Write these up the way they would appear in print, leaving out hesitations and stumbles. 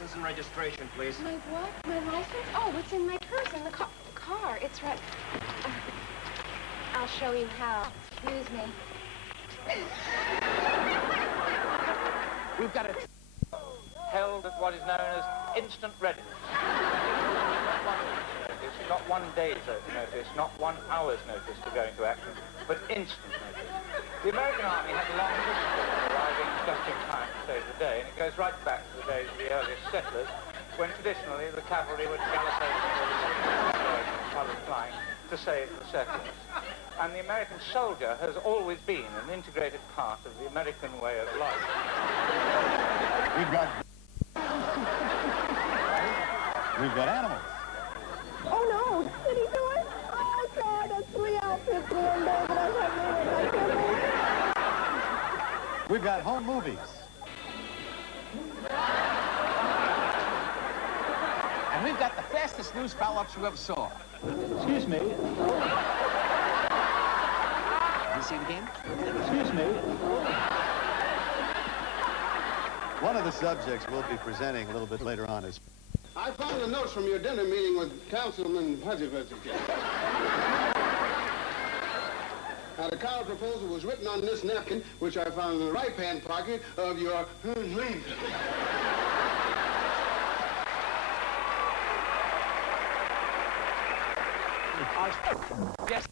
license and registration, please. My what? My license? Oh, it's in my purse in the car. It's right. I'll show you how. Excuse me. We've got it held at what is known as instant readiness. Not 1 day's notice, not 1 hour's notice to go into action, but instant notice. The American Army has a long history of arriving just in time to save the day, and it goes right back to the days of the earliest settlers, when traditionally the cavalry would gallop over the colours flying to save the settlers. And the American soldier has always been an integrated part of the American way of life. We've got animals. Oh, no. Did he do it? Oh, God, that's 3 outfits in one day, but I can't believe it. We've got home movies. And we've got the fastest news follow-ups you ever saw. Excuse me. You see it again? Excuse me. One of the subjects we'll be presenting a little bit later on is... I found the notes from your dinner meeting with Councilman Hudson. Now, the counter proposal was written on this napkin, which I found in the right-hand pocket of your... Yes.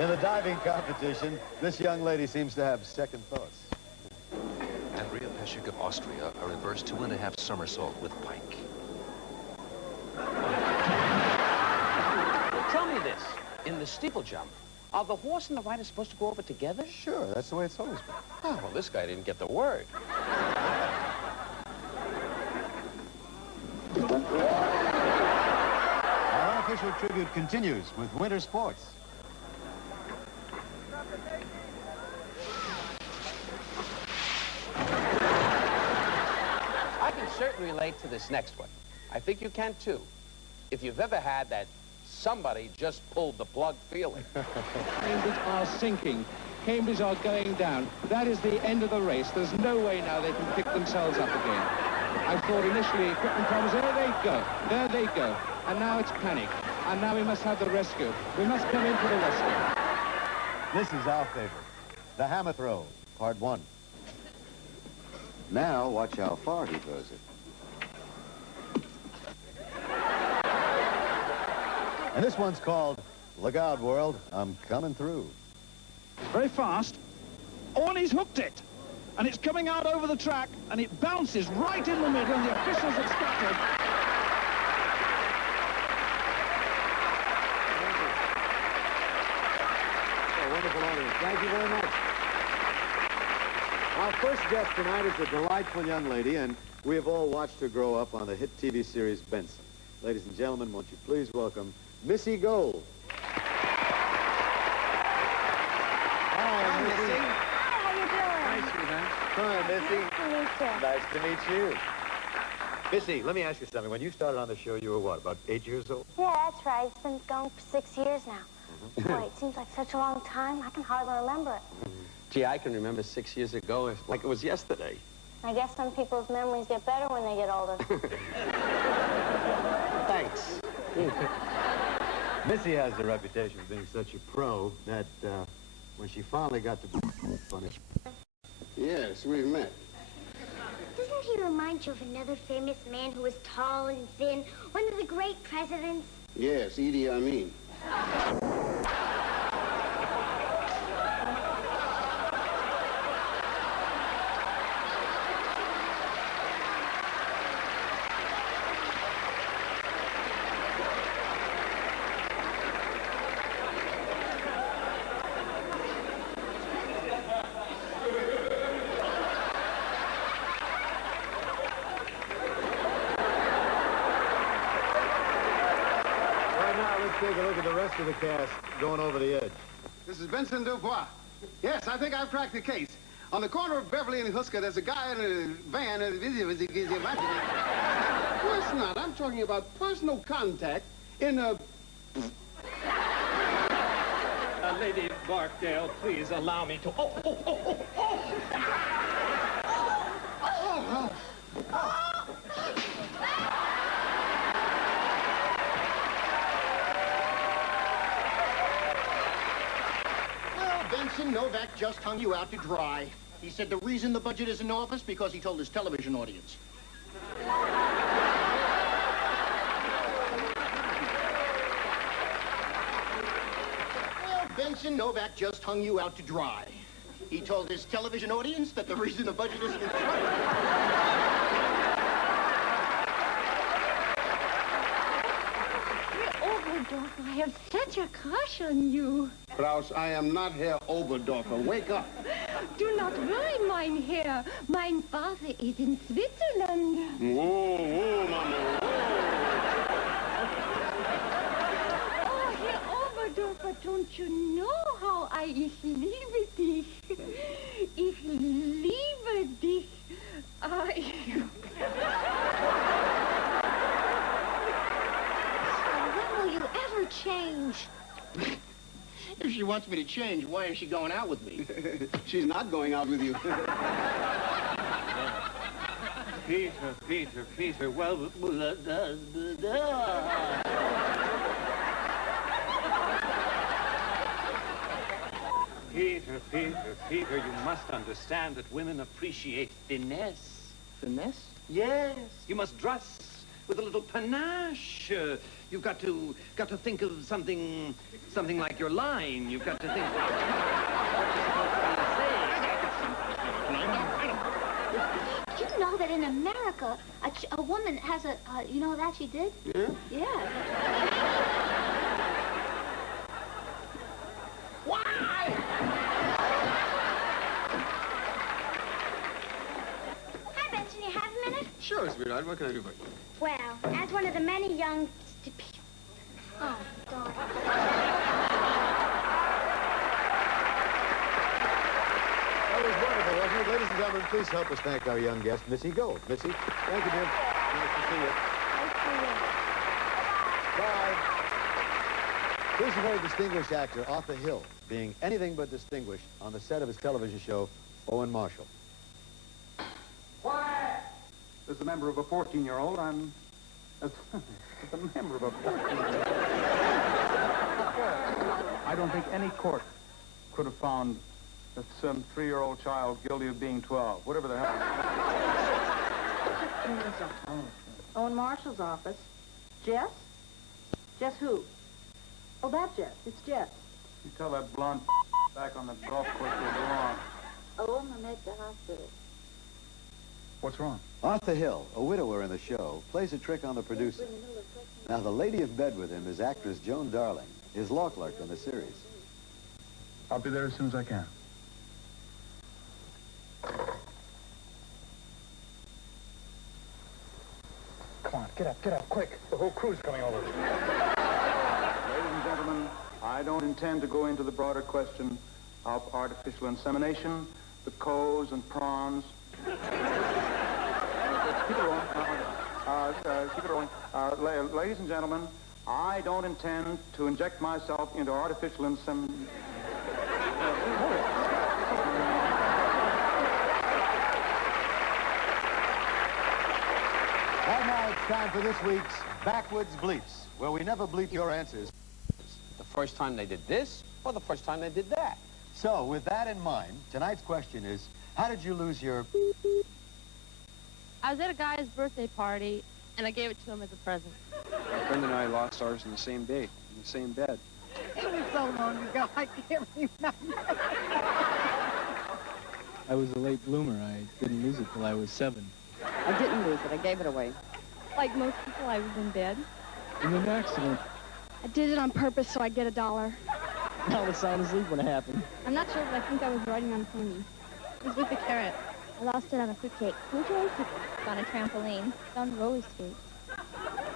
In the diving competition, this young lady seems to have second thoughts. Andrea Peschik of Austria, a reverse 2.5 somersault with pike. Tell me this. In the steeple jump, are the horse and the rider supposed to go over together? Sure, that's the way it's always been. Oh, well, this guy didn't get the word. Our unofficial tribute continues with winter sports. I can certainly relate to this next one. I think you can, too. If you've ever had that somebody just pulled the plug feeling. Cambridge are sinking. Cambridge are going down. That is the end of the race. There's no way now they can pick themselves up again. I thought initially equipment problems. There they go. There they go. And now it's panic. And now we must have the rescue. We must come in for the rescue. This is our favorite, the hammer throw, part 1. Now, watch how far he throws it. And this one's called Look Out, World, I'm Coming Through. Very fast. Oh, and he's hooked it. And it's coming out over the track, and it bounces right in the middle, and the officials have scattered. Wonderful audience. Thank you very much. Our first guest tonight is a delightful young lady, and we have all watched her grow up on the hit TV series Benson. Ladies and gentlemen, won't you please welcome Missy Gold. Hi, Missy. Hi, how you doing? Hi, Missy. Nice to meet you. Nice to meet you. Missy, let me ask you something. When you started on the show, you were what, about 8 years old? Yeah, that's right. It's been going for 6 years now. Boy, it seems like such a long time. I can hardly remember it. Gee, I can remember 6 years ago like it was yesterday. I guess some people's memories get better when they get older. Thanks. Missy has the reputation of being such a pro that when she finally got to punish. Yes, we've met. Doesn't he remind you of another famous man who was tall and thin? One of the great presidents? Yes, Edie Amin. Take a look at the rest of the cast going over the edge. This is Vincent Dubois. Yes, I think I've cracked the case. On the corner of Beverly and Husker, there's a guy in a van. Of course not. I'm talking about personal contact in a... Lady Barkdale, please allow me to... Well, Benson, Novak just hung you out to dry. He said the reason the budget is in office because he told his television audience. Well, Benson, Novak just hung you out to dry. He told his television audience that the reason the budget isn't in Oberdorfer, I have such a crush on you. Klaus, I am not Herr Oberdorfer. Wake up. Do not worry, mein Herr. Mein father is in Switzerland. Whoa, whoa, Mama, Oh, Herr Oberdorfer, don't you know how ich liebe dich? Ich liebe dich. When will you ever change? If she wants me to change, why is she going out with me? She's not going out with you. Peter, well... Peter, you must understand that women appreciate finesse. Finesse? Yes, you must dress with a little panache. You've got to think of something like your line. You've got to think. You know that in America, a woman has a, you know that she did? Yeah? Yeah. Why? Hi, Benson, you have a minute? Sure, sweetheart. What can I do for you? Well, as one of the many young... Oh, God. That was wonderful, wasn't it? Ladies and gentlemen, please help us thank our young guest, Missy Gold. Missy, thank you, dear. Nice to see you. Bye. Here's a very distinguished actor, Arthur Hill, being anything but distinguished on the set of his television show, Owen Marshall. Quiet! As a member of a 14-year-old, I'm... As a member of a 14-year-old... I don't think any court could have found some 3-year-old child guilty of being 12, whatever the hell. Owen Marshall's office. Jess? Jess who? Oh, that Jess. It's Jess. You tell that blonde back on the golf course to go on. Oh, I'm at the hospital. What's wrong? Arthur Hill, a widower in the show, plays a trick on the producer. Now, the lady in bed with him is actress Joan Darling, his law clerk in the series. I'll be there as soon as I can. Come on, get up, quick. The whole crew's coming over. Ladies and gentlemen, I don't intend to go into the broader question of artificial insemination, the coes and prawns. Keep it rolling. Keep it rolling. Ladies and gentlemen, I don't intend to inject myself into artificial insemination. And now it's time for this week's Backwoods Bleeps, where we never bleep your answers. The first time they did this, or the first time they did that. So, with that in mind, tonight's question is, how did you lose your... I was at a guy's birthday party, and I gave it to him as a present. My friend and I lost ours on the same date, in the same bed. It was so long ago, I can't remember. I was a late bloomer. I didn't lose it till I was 7. I didn't lose it. I gave it away. Like most people, I was in bed. In an accident. I did it on purpose so I'd get $1. I was sound asleep when it happened. I'm not sure, but I think I was riding on a pony. It was with the carrot. I lost it on a fruitcake. On a trampoline. On roller skates.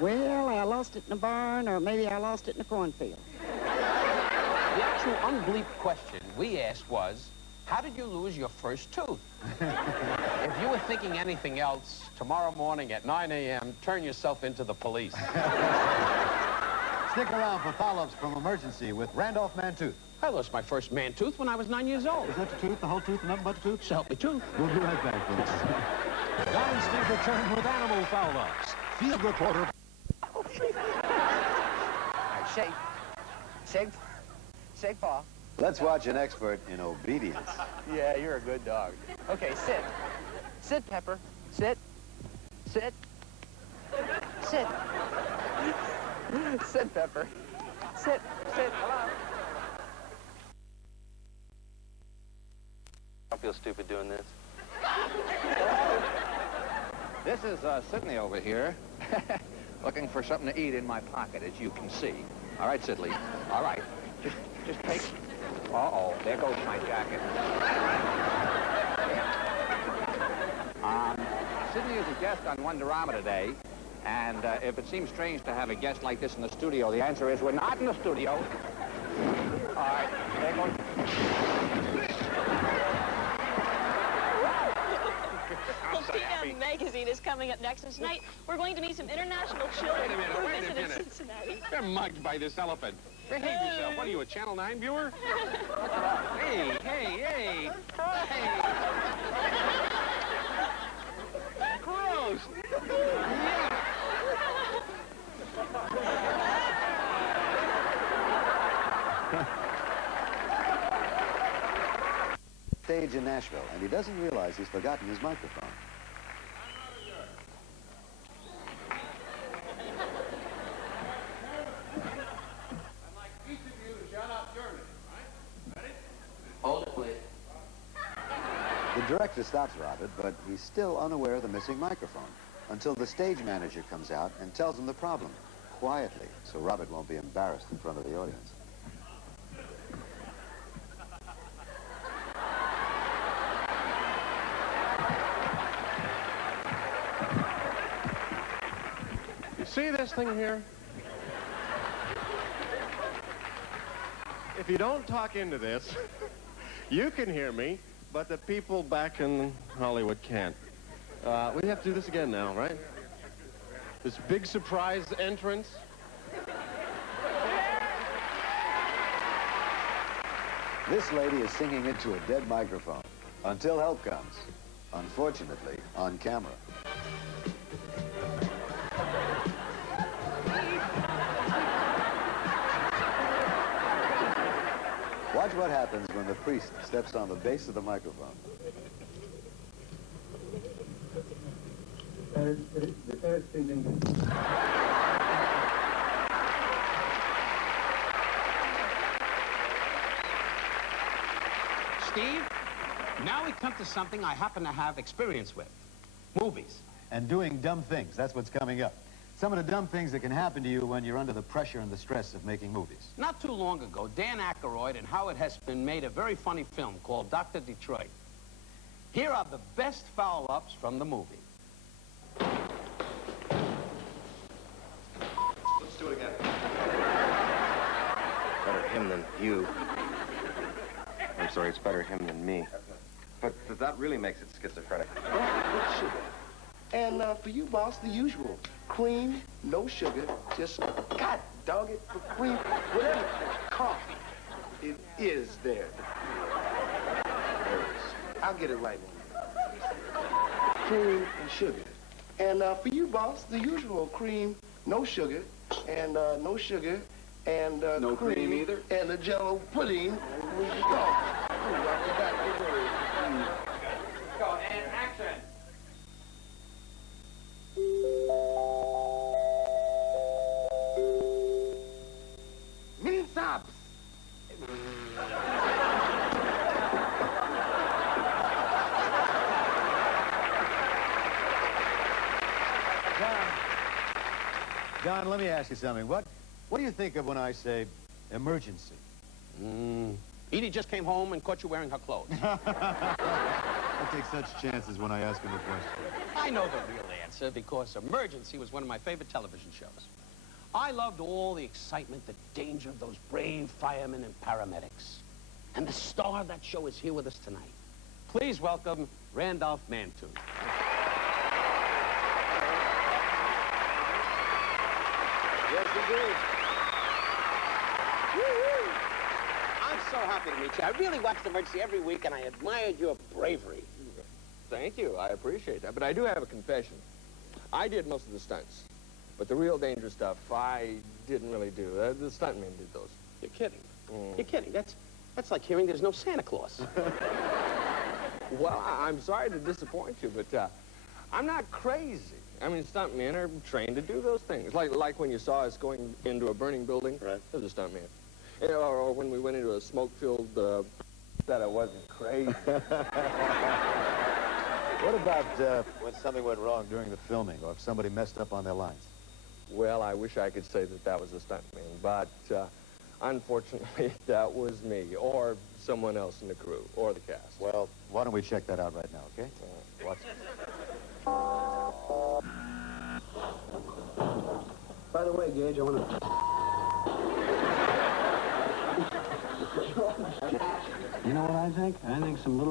Well, I lost it in a barn, or maybe I lost it in a cornfield. The actual unbleeped question we asked was, how did you lose your first tooth? If you were thinking anything else, tomorrow morning at 9 a.m., turn yourself into the police. Stick around for follow-ups from Emergency with Randolph Mantooth. I lost my first man tooth when I was 9 years old. Is that the tooth, the whole tooth, and nothing but the tooth? So help me, tooth. We'll be right back, folks. Don and Steve return with animal follow-ups. Field reporter. All right, shake. Shake. Shake paw. Let's watch an expert in obedience. Yeah, you're a good dog. Okay, sit. Sit, Pepper. Sit. Sit. Sit. Sit, Pepper. Sit. Sit. Hello. I feel stupid doing this. This is Sidney over here, looking for something to eat in my pocket, as you can see. All right, Sidley. All right. Just take... Uh-oh, there goes my jacket. Sidney is a guest on Wonderama today, and if it seems strange to have a guest like this in the studio, the answer is we're not in the studio. All right, there goes... Well, PM Magazine is coming up next, and tonight we're going to meet some international children who visited Cincinnati. You're mugged by this elephant. Behave yourself. What are you, a Channel 9 viewer? Hey, hey, hey. Hey. Gross. Stage in Nashville, and he doesn't realize he's forgotten his microphone. Hold it, please. The director stops Robert, but he's still unaware of the missing microphone until the stage manager comes out and tells him the problem, quietly, so Robert won't be embarrassed in front of the audience. See this thing here? If you don't talk into this, you can hear me, but the people back in Hollywood can't. We have to do this again now, right? This big surprise entrance. This lady is singing into a dead microphone until help comes, unfortunately, on camera. Watch what happens when the priest steps on the base of the microphone. Steve, now we come to something I happen to have experience with. Movies. And doing dumb things. That's what's coming up. Some of the dumb things that can happen to you when you're under the pressure and the stress of making movies. Not too long ago, Dan Aykroyd and Howard Hesseman made a very funny film called Dr. Detroit. Here are the best foul-ups from the movie. Let's do it again. Better him than you. I'm sorry, it's better him than me. But that really makes it schizophrenic. With sugar. And for you, boss, the usual. Cream, no sugar, just, God dog it, for cream, whatever. Coffee. It is there. There it is. I'll get it right. Cream and sugar. And for you, boss, the usual. Cream, no sugar, and no sugar, and no cream either? And the Jello pudding with coffee. Ooh, I forgot the word. Go, and action. Minsabs. Don, let me ask you something. What do you think of when I say emergency? Edie just came home and caught you wearing her clothes. I take such chances when I ask him a question. I know the real answer because Emergency was one of my favorite television shows. I loved all the excitement, the danger of those brave firemen and paramedics. And the star of that show is here with us tonight. Please welcome Randolph Mantoon. Yes, indeed. Woo-hoo. I'm so happy to meet you. I really watch Emergency every week, and I admired your bravery. Thank you. I appreciate that. But I do have a confession. I did most of the stunts. But the real dangerous stuff, I didn't really do. The stuntmen did those. You're kidding. You're kidding. That's like hearing there's no Santa Claus. Well, I'm sorry to disappoint you, but I'm not crazy. I mean, stuntmen are trained to do those things. Like when you saw us going into a burning building. Right. It was a stuntman. You know, or when we went into a smoke-filled, that I wasn't crazy. What about when something went wrong during the filming, or if somebody messed up on their lines? Well, I wish I could say that that was a stuntman, but unfortunately, that was me, or someone else in the crew, or the cast. Well, why don't we check that out right now, okay? Watch. By the way, Gage, I want to... You know what I think? I think some little